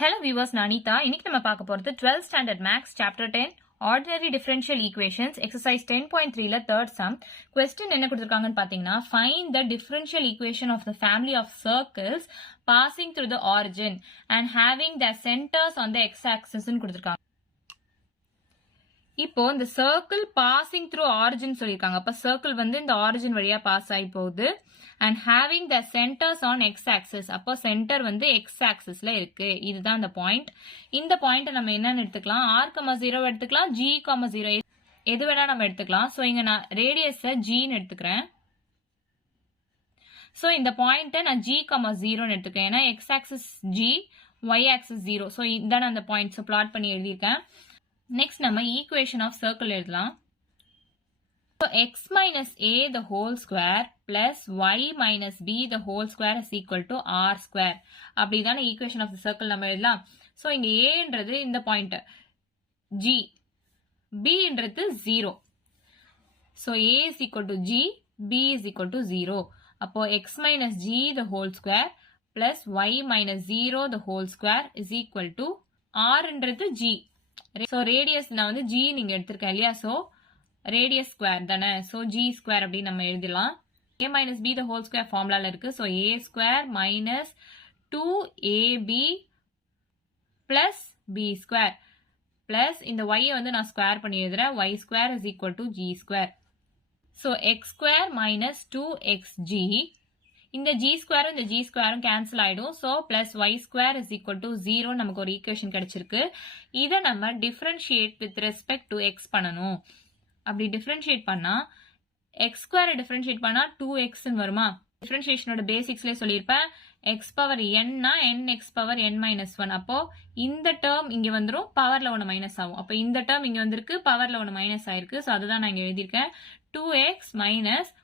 Hello viewers, நான் அனிதா. இன்னைக்கு நம்ம பார்க்க போறது 12th standard maths chapter 10 ordinary differential equations exercise 10.3ல third sum. Question என்ன கொடுத்திருக்காங்கன்னு பாத்தீங்கன்னா, find the differential equation of the family of circles passing through the origin and having their centers on the x-axis ன்னு கொடுத்திருக்காங்க. இப்போ இந்த circle passing through origin சொல்லியிருக்காங்க. அப்ப circle வந்து இந்த ஆரிஜின் வழியா பாஸ் ஆகி போகுது. And having the centres on X axis. அப்போ சென்டர் வந்து எக்ஸ் ஆக்சிஸ்ல இருக்கு. இதுதான் இந்த பாயிண்ட். இந்த பாயிண்ட் நம்ம என்னன்னு எடுத்துக்கலாம், r,0 எடுத்துக்கலாம், g,0 எது வேணா நம்ம எடுத்துக்கலாம். சோ இங்க நான் ரேடியஸ ஜின்னு எடுத்துக்கிறேன். சோ இந்த பாயிண்ட நான் g,0 எடுத்துக்கிறேன். ஏன்னா x axis g, y axis 0. So இதான அந்த பாயிண்ட். பிளாட் பண்ணி எழுதியிருக்கேன். Next நம்ம equation of circle எழுதலாம். So x minus a the whole square plus y minus b the whole square is equal to r square. அப்படிதான equation of the circle நம்ம எழுதலாம். So இங்க a ன்றது இந்த point g, b ன்றது 0. So a is equal to g, b is equal to 0. அப்போ x minus g the whole square plus y minus 0 the whole square is equal to r ன்றது g. So radius நான் வந்து g நீங்க எடுத்திருக்கேன் இல்லையா. So radius square தானே. So g square அப்படி நம்ம எழுதலாம். a minus b the whole square formulaல இருக்கு. So a square minus 2ab plus b square plus இந்த y வந்து நான் square பண்ணி எழுதுறேன். y square is equal to g square. So x square minus 2xg. இந்த g ஸ்கொயரும் இந்த g ஸ்கொயரும் கேன்சல் ஆயிடும். So plus y square is equal to 0 நமக்கு ஒரு ஈக்குவேஷன் கிடைச்சிருக்கு. இதை நம்ம differentiate with respect to x பண்ணணும். அப்படி டிஃபரன்ஷியேட் பண்ணா x ஸ்கொயரை டிஃபரன்ஷியேட் பண்ணா 2x வருமா. டிஃபரன்ஷியேஷனோட பேசிக்ஸ்ல சொல்லியிருப்பேன். x பவர் n னா n x power n minus 1. அப்போ இந்த டேர்ம் இங்க வந்துரும், பவர்ல ஒன்னு மைனஸ் ஆகும். அப்போ இந்த டேர்ம் இங்க வந்திருக்கு, பவர்ல ஒன்னு மைனஸ் ஆயிருக்கு. சோ அதுதான் நான் இங்க எழுதியிருக்கேன். 2x மைனஸ்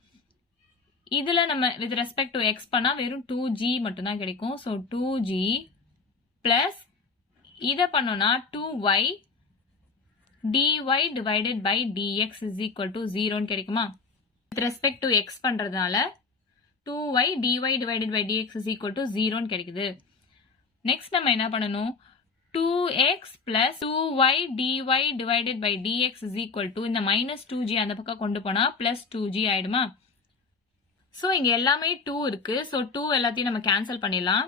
இதுல நம்ம with respect to x பண்ணா வெறும் 2g மட்டும்தான் கிடைக்கும். So 2g plus இத பண்ணோம்னா 2y dy divided by dx is equal to 0 கிடைக்குமா. With respect to x பண்றதுனால 2y dy divided by dx is equal to 0 கிடைக்குது. நெக்ஸ்ட் நம்ம என்ன பண்ணணும், 2x plus 2y dy divided by dx is equal to இந்த minus 2g அந்த பக்கம் கொண்டு போனா plus 2g ஆயிடுமா. சோ இங்க எல்லாமே 2 இருக்கு. சோ 2 எல்லாத்தையும் நம்ம கேன்சல் பண்ணிடலாம்.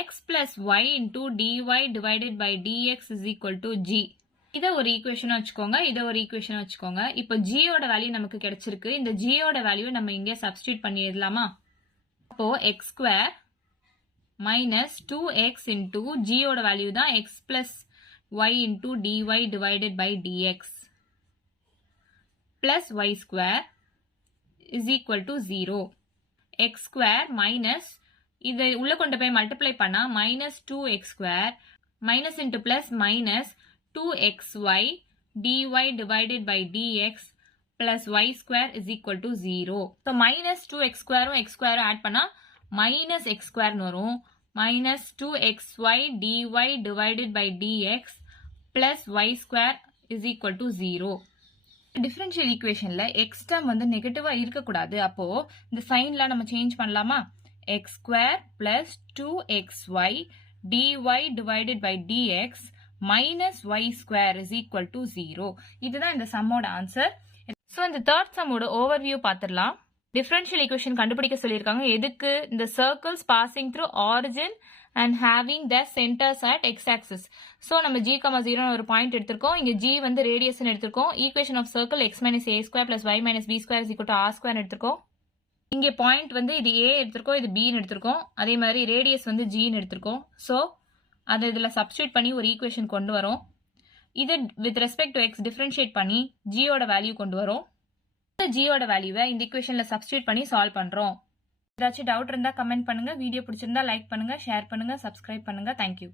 x plus y into dy divided by dx is equal to g. இத ஒரு ஈக்குவேஷனா வச்சுக்கோங்க, இத ஒரு ஈக்குவேஷனா வச்சுக்கோங்க. இப்போ g ஓட வேல்யூ நமக்கு கிடைச்சிருக்கு. இந்த g ஓட வேல்யூ நம்ம இங்க சப்ஸ்டிட்யூட் பண்ணி எழுதலாமா. அப்போ x square minus 2x into g ஓட வேல்யூ தான் x plus y into dy divided by dx plus y square is equal to 0. x square minus இதை உள்ள கொண்டு போய் மல்டிப்ளை பண்ணா minus 2x square minus into plus minus 2xy dy divided by dx plus y square is equal to 0. So minus 2x square x square add பண்ணா minus x square வரும். minus 2xy dy divided by dx plus y square is equal to 0. Differential ஈக்குவேஷன்ல x term வந்து நெகட்டிவா இருக்கக்கூடாது. அப்போ இந்த சைன்ல நம்ம change பண்ணலாமா. x square plus 2xy dy divided by dx minus y square is equal to 0. இதுதான் இந்த சம்மோட ஆன்சர். சோ இந்த தேர்ட் சம்மோட ஓவர்வியூ பார்த்துடலாம். டிஃபரன்ஷியல் ஈக்குவேஷன் கண்டுபிடிக்க சொல்லியிருக்காங்க. எதுக்கு, இந்த circles passing through origin and having the centers at x-axis. So நம்ம g,0 ஒரு பாயிண்ட் எடுத்திருக்கோம். இங்க g வந்து ரேடியஸ் எடுத்திருக்கோம். equation of circle x minus a square plus y minus b square is equal to r square எடுத்திருக்கோம். இங்க point வந்து இது a எடுத்திருக்கோம், இது b எடுத்திருக்கோம். அதே மாதிரி ரேடியஸ் வந்து g எடுத்திருக்கோம். So அதை இதுல சப்ஸ்டிட்யூட் பண்ணி ஒரு ஈக்குவேஷன் கொண்டு வரோம். இது with respect to x differentiate பண்ணி g ஓட வேல்யூ கொண்டு வரோம். இந்த g ஓட வேல்யூவை இந்த ஈக்குவேஷன்ல சப்ஸ்டிட்யூட் பண்ணி சால்வ் பண்றோம். ஏதாச்சும் டவுட் இருந்தா கமெண்ட் பண்ணுங்க. வீடியோ பிடிச்சிருந்தா லைக் பண்ணுங்க, ஷேர் பண்ணுங்க, சப்ஸ்கிரைப் பண்ணுங்க. தேங்க்யூ.